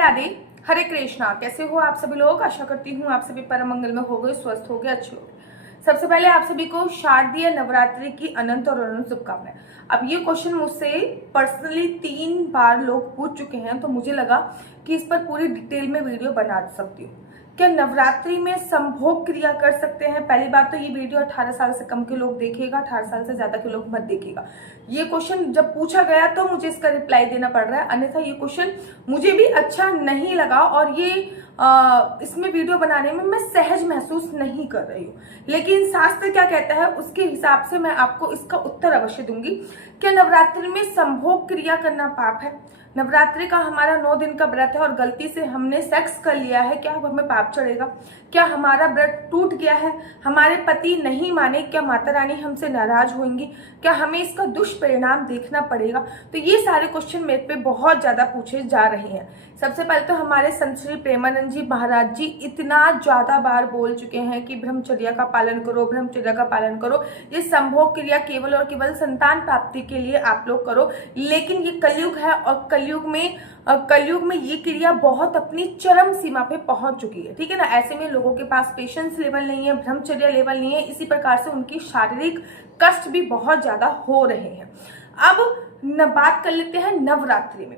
राधे, हरे कृष्णा। कैसे हो आप सभी लोग? आशा करती हूँ आप सभी परम मंगल में हो गए, स्वस्थ हो गए, अच्छे हो गए। सबसे पहले आप सभी को शारदीय नवरात्रि की अनंत और अनंत शुभकामनाएं। अब ये क्वेश्चन मुझसे पर्सनली 3 बार लोग पूछ चुके हैं, तो मुझे लगा कि इस पर पूरी डिटेल में वीडियो बना सकती हूँ। क्या नवरात्रि में संभोग क्रिया कर सकते हैं? पहली बात तो ये वीडियो 18 साल से कम के लोग देखेगा, 18 साल से ज्यादा के लोग मत देखिएगा। ये क्वेश्चन जब पूछा गया तो मुझे इसका रिप्लाई देना पड़ रहा है, अन्यथा ये क्वेश्चन मुझे भी अच्छा नहीं लगा और ये इसमें वीडियो बनाने में मैं सहज महसूस नहीं कर रही हूँ। लेकिन शास्त्र क्या कहता है उसके हिसाब से मैं आपको इसका उत्तर अवश्य दूंगी। क्या नवरात्रि में संभोग क्रिया करना पाप है? नवरात्रि का हमारा 9 दिन का व्रत है और गलती से हमने सेक्स कर लिया है, क्या अब हमें पाप चढ़ेगा? क्या हमारा व्रत टूट गया है, हमारे पति नहीं माने, क्या माता रानी हमसे नाराज होंगी? क्या हमें इसका दुष्परिणाम देखना पड़ेगा? तो ये सारे क्वेश्चन मेरे पे बहुत ज्यादा पूछे जा रहे हैं। सबसे पहले तो हमारे संत श्री प्रेमानंद जी महाराज जी इतना ज्यादा बार बोल चुके हैं कि ब्रह्मचर्य का पालन करो, ब्रह्मचर्य का पालन करो। ये संभोग क्रिया केवल और केवल संतान प्राप्ति के लिए आप लोग करो। लेकिन ये कलयुग है और कलयुग में ये क्रिया बहुत अपनी चरम सीमा पे पहुंच चुकी है, ठीक है ना। ऐसे में लोगों के पास पेशेंस लेवल नहीं है, ब्रह्मचर्य लेवल नहीं है, इसी प्रकार से उनकी शारीरिक कष्ट भी बहुत ज्यादा हो रहे हैं। अब बात कर लेते हैं नवरात्रि में।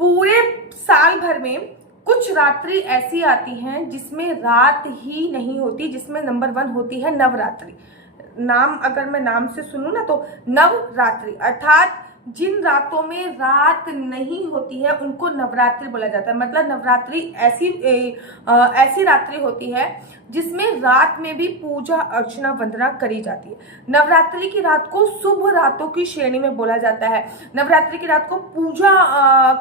पूरे साल भर में कुछ रात्रि ऐसी आती हैं जिसमें रात ही नहीं होती, जिसमें नंबर 1 होती है नवरात्रि। नाम अगर मैं नाम से सुनूं ना तो नवरात्रि अर्थात जिन रातों में रात नहीं होती है उनको नवरात्रि बोला जाता है। मतलब नवरात्रि ऐसी रात्रि होती है जिसमें रात में भी पूजा अर्चना वंदना करी जाती है। नवरात्रि की रात को शुभ रातों की श्रेणी में बोला जाता है। नवरात्रि की रात को पूजा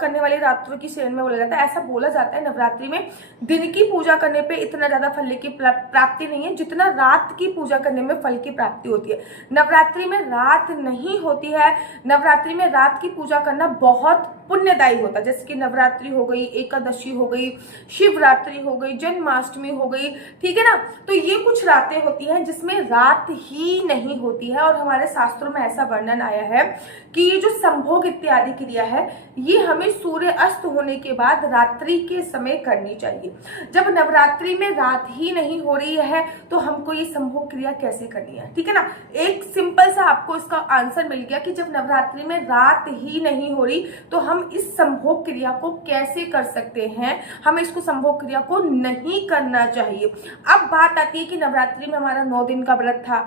करने वाली रात्रों की श्रेणी में बोला जाता है। ऐसा बोला जाता है नवरात्रि में दिन की पूजा करने पे इतना ज्यादा फल की प्राप्ति नहीं है जितना रात की पूजा करने में फल की प्राप्ति होती है। नवरात्रि में रात नहीं होती है। नवरात्रि में रात की पूजा करना बहुत पुण्यदायी होता है। जैसे कि नवरात्रि हो गई, एकादशी हो गई, शिवरात्रि हो गई, जन्माष्टमी हो गई, ठीक है ना। तो ये कुछ रातें होती हैं जिसमें रात ही नहीं होती है और हमारे शास्त्रों में ऐसा वर्णन आया है कि ये जो संभोग इत्यादि क्रिया है ये हमें सूर्य अस्त होने के बाद रात्रि के समय करनी चाहिए। जब नवरात्रि में रात ही नहीं हो रही है तो हमको ये संभोग क्रिया कैसे करनी है, ठीक है ना। एक सिंपल सा आपको इसका आंसर मिल गया कि जब नवरात्रि में रात ही नहीं हो रही तो हम इस संभोग क्रिया को कैसे कर सकते हैं। हमें इसको संभोग क्रिया को नहीं करना चाहिए। अब बात आती है कि नवरात्रि में हमारा 9 दिन का व्रत था,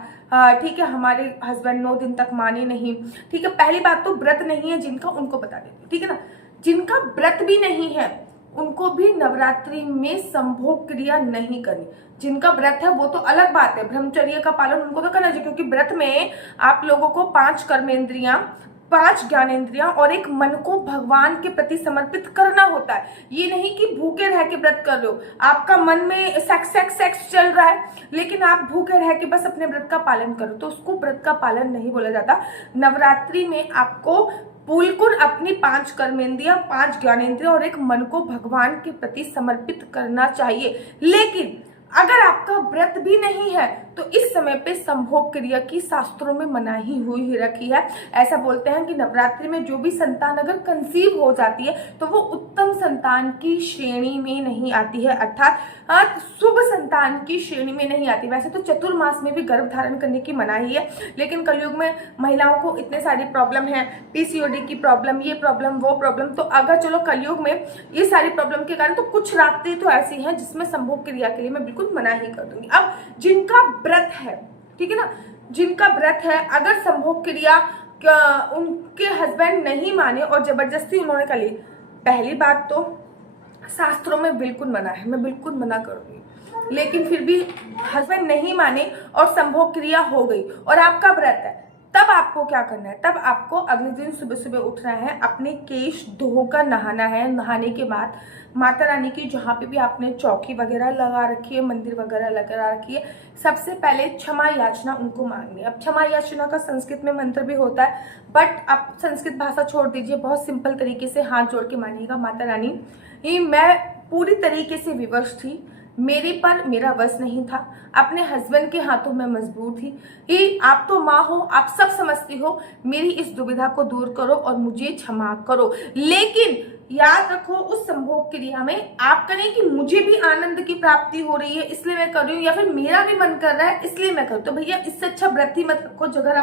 ठीक है, हमारे हस्बैंड 9 दिन तक माने नहीं, ठीक है। पहली बात तो व्रत नहीं है जिनका, उनको बता देती हूँ, ठीक है ना। जिनका व्रत भी नहीं है उनको भी नवरात्रि में संभोग क्रिया नहीं करनी। जिनका व्रत है वो तो अलग बात है, ब्रह्मचर्य का पालन उनको तो करना चाहिए, क्योंकि व्रत में आप लोगों को 5 कर्मेंद्रियां, 5 ज्ञानेंद्रियां और एक मन को भगवान के प्रति समर्पित करना होता है। ये नहीं कि भूखे रह के व्रत कर लो, आपका मन में सेक्स चल रहा है लेकिन आप भूखे रह के बस अपने व्रत का पालन करो, तो उसको व्रत का पालन नहीं बोला जाता। नवरात्रि में आपको बिल्कुल अपनी 5 कर्मेंद्रियां, 5 ज्ञानेंद्रियां और एक मन को भगवान के प्रति समर्पित करना चाहिए। लेकिन अगर आपका व्रत भी नहीं है तो इस समय पे संभोग क्रिया की शास्त्रों में मनाही हुई ही रखी है। ऐसा बोलते हैं कि नवरात्रि में जो भी संतान अगर कंसीव हो जाती है तो वो उत्तम संतान की श्रेणी में नहीं आती है, अर्थात शुभ संतान की श्रेणी में नहीं आती। वैसे तो चतुर्मास में भी गर्भ धारण करने की मनाही है, लेकिन कलयुग में महिलाओं को इतने सारी प्रॉब्लम है, पीसीओडी की प्रॉब्लम, ये प्रॉब्लम, वो प्रॉब्लम, तो अगर चलो कलयुग में ये सारी प्रॉब्लम के कारण तो कुछ रात्रि तो ऐसी हैं जिसमें संभोग क्रिया के लिए मैं बिल्कुल मना ही कर दूंगी। अब जिनका व्रत है, ठीक है ना, जिनका व्रत है, अगर संभोग क्रिया उनके हस्बैंड नहीं माने और जबरदस्ती उन्होंने कर ली, पहली बात तो शास्त्रों में बिल्कुल मना है, मैं बिल्कुल मना करूंगी। लेकिन फिर भी हस्बैंड नहीं माने और संभोग क्रिया हो गई और आपका व्रत है, तब आपको क्या करना है? तब आपको अगले दिन सुबह सुबह उठना है, अपने केश धोकर नहाना है। नहाने के बाद माता रानी की जहाँ पे भी आपने चौकी वगैरह लगा रखी है, मंदिर वगैरह लगा रखी है, सबसे पहले क्षमा याचना उनको मांगनी है। अब क्षमा याचना का संस्कृत में मंत्र भी होता है, बट आप संस्कृत भाषा छोड़ दीजिए, बहुत सिंपल तरीके से हाथ जोड़ के मानिएगा, माता रानी मैं पूरी तरीके से विवश थी, मेरे पर मेरा वश नहीं था, अपने हस्बैंड के हाथों में मजबूर थी। ये आप तो माँ हो, आप सब समझती हो, मेरी इस दुविधा को दूर करो और मुझे क्षमा करो। लेकिन याद रखो उस संभोग क्रिया में आप करें कि मुझे भी आनंद की प्राप्ति हो रही है इसलिए मैं कर रही हूँ, या फिर मेरा भी मन कर रहा है इसलिए मैं करूँ। तो भैया इससे अच्छा व्रत ही मत रखो। अगर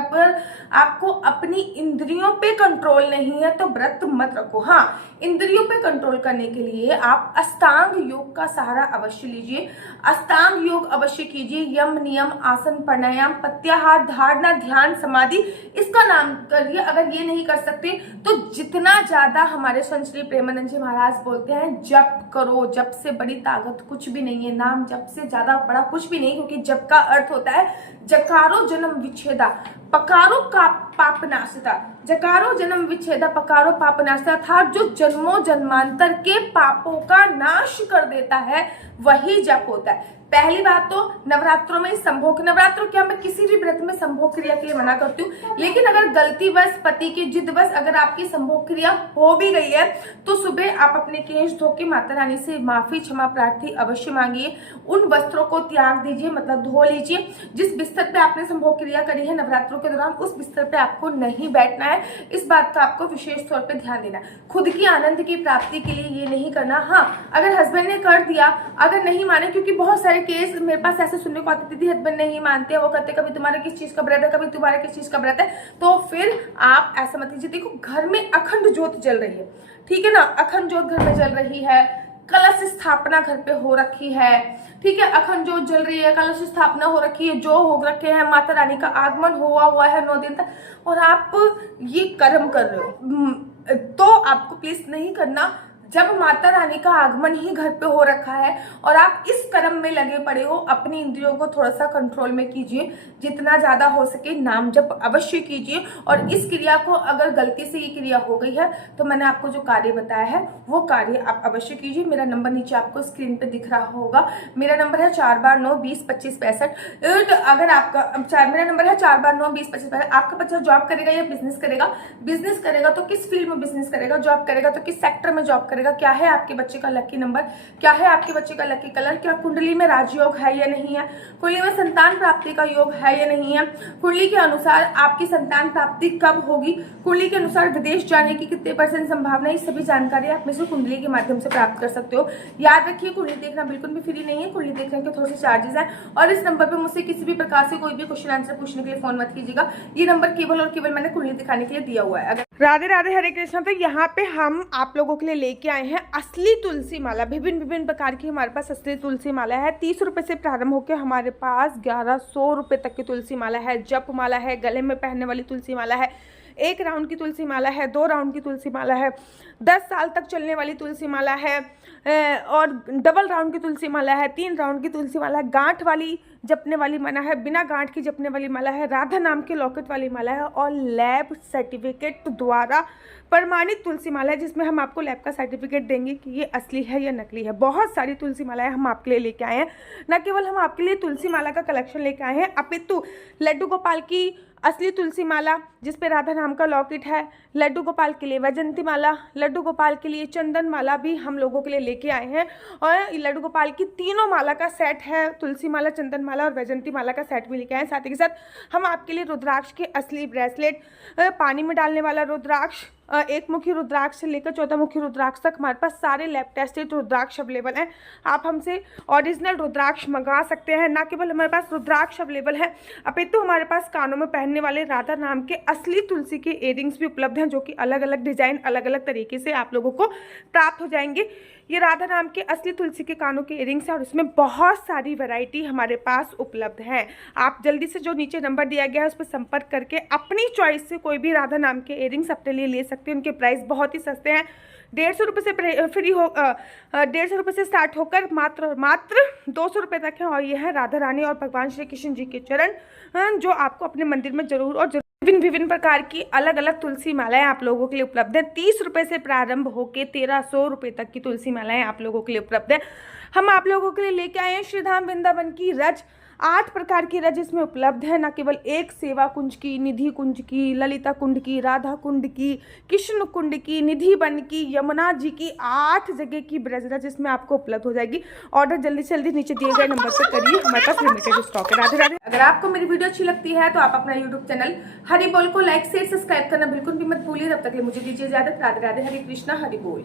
आपको अपनी इंद्रियों पे कंट्रोल नहीं है तो व्रत मत रखो। हाँ, इंद्रियों पे कंट्रोल करने के लिए आप अष्टांग योग का सहारा अवश्य लीजिए। अष्टांग योग अवश्य कीजिए। यम, नियम, आसन, प्राणायाम, प्रत्याहार, धारणा, ध्यान, समाधि, इसका नाम करिए। अगर ये नहीं कर सकते तो जितना ज्यादा हमारे संत श्री प्रेमानंद जी महाराज बोलते हैं, जप करो। जप से बड़ी ताकत कुछ भी नहीं है, नाम जप से ज्यादा बड़ा कुछ भी नहीं, क्योंकि जप का अर्थ होता है जकारो जन्म विच्छेदा, पकारो का पापनाशिता। जकारो जन्म विच्छेदा, पकारो पापनाशिता था, जो जन्मों जन्मांतर के पापों का नाश कर देता है, वही जप होता है। पहली बात तो नवरात्रों में संभोग, नवरात्रों क्या, मैं किसी भी व्रत में संभोग क्रिया के लिए मना करती हूँ, लेकिन अगर गलतीवश पति की जिदवश अगर आपकी संभोग क्रिया हो भी गई है तो सुबह आप अपने केश धो के माता रानी से माफी क्षमा प्रार्थी अवश्य मांगिए। उन वस्त्रों को त्याग दीजिए, मतलब धो लीजिए। जिस बिस्तर पे आपने संभोग क्रिया करी है नवरात्रों के दौरान, उस बिस्तर पे आपको नहीं बैठना है। इस बात का आपको विशेष तौर पे ध्यान देना है। खुद की आनंद की प्राप्ति के लिए ये नहीं करना। हाँ, अगर हस्बैंड ने कर दिया, अगर नहीं माने, क्योंकि बहुत सारे केस मेरे पास ऐसे सुनने को आते थे, हस्बैंड नहीं मानते, वो कहते कभी तुम्हारा किस चीज का व्रत है, कभी तुम्हारा किस चीज का व्रत है, तो फिर आप ऐसा मत कीजिए। देखो, घर में अखंड ज्योत जल रही है, ठीक है ना, अखंड ज्योत घर में जल रही है, कलश स्थापना घर पे हो रखी है, ठीक है, अखंड ज्योत जल रही है, कलश स्थापना हो रखी है, जो हो रखे हैं, माता रानी का आगमन हुआ है 9 दिन तक, और आप ये कर्म कर रहे हो, तो आपको प्लीज नहीं करना। जब माता रानी का आगमन ही घर पे हो रखा है और आप इस कर्म में लगे पड़े हो, अपनी इंद्रियों को थोड़ा सा कंट्रोल में कीजिए। जितना ज्यादा हो सके नाम जप अवश्य कीजिए। और इस क्रिया को अगर गलती से ये क्रिया हो गई है तो मैंने आपको जो कार्य बताया है वो कार्य आप अवश्य कीजिए। मेरा नंबर नीचे आपको स्क्रीन पे दिख रहा होगा। मेरा नंबर है 4 बार 9 20 25 65। अगर आपका मेरा नंबर है 4 बार 9 20 25 65। आपका बच्चा जॉब करेगा या बिजनेस करेगा, बिजनेस करेगा तो किस फील्ड में बिजनेस करेगा, जॉब करेगा तो किस सेक्टर में जॉब करेगा, क्या है आपके बच्चे का लकी नंबर, क्या है आपके बच्चे का लकी कलर, क्या कुंडली में राजयोग है या नहीं है, कुंडली में संतान प्राप्ति का योग है या नहीं है, कुंडली के अनुसार आपकी संतान प्राप्ति कब होगी, कुंडली के अनुसार विदेश जाने की कितने % संभावना, ये सभी जानकारी आप मुझसे कुंडली के माध्यम से प्राप्त कर सकते हो। याद रखिए, कुंडली देखना बिल्कुल भी फ्री नहीं है, कुंडली देखने के थोड़े से चार्जेस हैं। और इस नंबर पर मुझसे किसी भी प्रकार से कोई भी क्वेश्चन आंसर पूछने के लिए फोन मत कीजिएगा। ये नंबर केवल और केवल मैंने कुंडली दिखाने के लिए दिया हुआ है। राधे राधे, हरे कृष्णा। तो यहाँ पे हम आप लोगों के लिए लेके आए हैं असली तुलसी माला। विभिन्न प्रकार की हमारे पास असली तुलसी माला है। 30 रुपए से प्रारंभ होकर हमारे पास 1100 रुपए तक की तुलसी माला है। जप माला है, गले में पहनने वाली तुलसी माला है, 1 राउंड की तुलसी माला है, 2 राउंड की तुलसी माला है, 10 साल तक चलने वाली तुलसी माला है, और डबल राउंड की तुलसी माला है, 3 राउंड की तुलसी माला है, गांठ वाली जपने वाली माला है, बिना गांठ की जपने वाली माला है, राधा नाम के लॉकेट वाली माला है, और लैब सर्टिफिकेट द्वारा प्रमाणित तुलसी माला है, जिसमें हम आपको लैब का सर्टिफिकेट देंगे कि ये असली है या नकली है। बहुत सारी तुलसी मालाएं हम आपके लिए लेके आए हैं। न केवल हम आपके लिए तुलसी माला का कलेक्शन लेके आए हैं, अपितु लड्डू गोपाल की असली तुलसी माला जिसपे राधा नाम का लॉकेट है, लड्डू गोपाल के लिए वैजंती माला, लड्डू गोपाल के लिए चंदन माला भी हम लोगों के लिए लेके आए हैं। और लड्डू गोपाल की तीनों माला का सेट है, तुलसी माला, चंदन माला और वैजंती माला का सेट भी लेके आए हैं। साथ ही के साथ हम आपके लिए रुद्राक्ष के असली ब्रेसलेट, पानी में डालने वाला रुद्राक्ष, 1 मुखी रुद्राक्ष से लेकर 14 मुखी रुद्राक्ष तक हमारे पास सारे लैब टेस्टेड रुद्राक्ष अवेलेबल हैं। आप हमसे ओरिजिनल रुद्राक्ष मंगा सकते हैं। ना केवल हमारे पास रुद्राक्ष अवेलेबल है, अपितु हमारे पास कानों में पहनने वाले राधा नाम के असली तुलसी के इयरिंग्स भी उपलब्ध हैं, जो कि अलग अलग डिजाइन, अलग अलग तरीके से आप लोगों को प्राप्त हो जाएंगे। ये राधा नाम के असली तुलसी के कानों के इयरिंग्स हैं और उसमें बहुत सारी वैरायटी हमारे पास उपलब्ध है। आप जल्दी से जो नीचे नंबर दिया गया है उस पर संपर्क करके अपनी चॉइस से कोई भी राधा नाम के इयरिंग्स अपने लिए ले सकते हैं। उनके प्राइस बहुत ही सस्ते हैं। 150 रुपये से 150 रुपये से स्टार्ट होकर मात्र 200 रुपये तक है। और ये है राधा रानी और भगवान श्री कृष्ण जी के चरण, जो आपको अपने मंदिर में जरूर और विभिन्न प्रकार की अलग अलग तुलसी मालाएं आप लोगों के लिए उपलब्ध है। 30 रुपये से प्रारंभ होकर 1300 रुपये तक की तुलसी मालाएं आप लोगों के लिए उपलब्ध है। हम आप लोगों के लिए लेके आए हैं श्रीधाम वृंदावन की रज, 8 प्रकार की रज इसमें उपलब्ध है। न केवल एक सेवा कुंज की, निधि कुंज की, ललिता कुंड की, राधा कुंड की, कृष्ण कुंड की, निधि वन की, यमुना जी की, 8 जगह की ब्रज रज इसमें आपको उपलब्ध हो जाएगी। ऑर्डर जल्दी से जल्दी नीचे दिए गए नंबर पर करिए, हमारे पास लिमिटेड स्टॉक है। राधे राधे। अगर आपको मेरी वीडियो अच्छी लगती है तो आप अपना यूट्यूब चैनल हरि बोल को लाइक शेयर सब्सक्राइब करना बिल्कुल भी मत भूलिए। तब तक मुझे दीजिए इजाजत। राधे राधे, हरे कृष्णा, हरि बोल।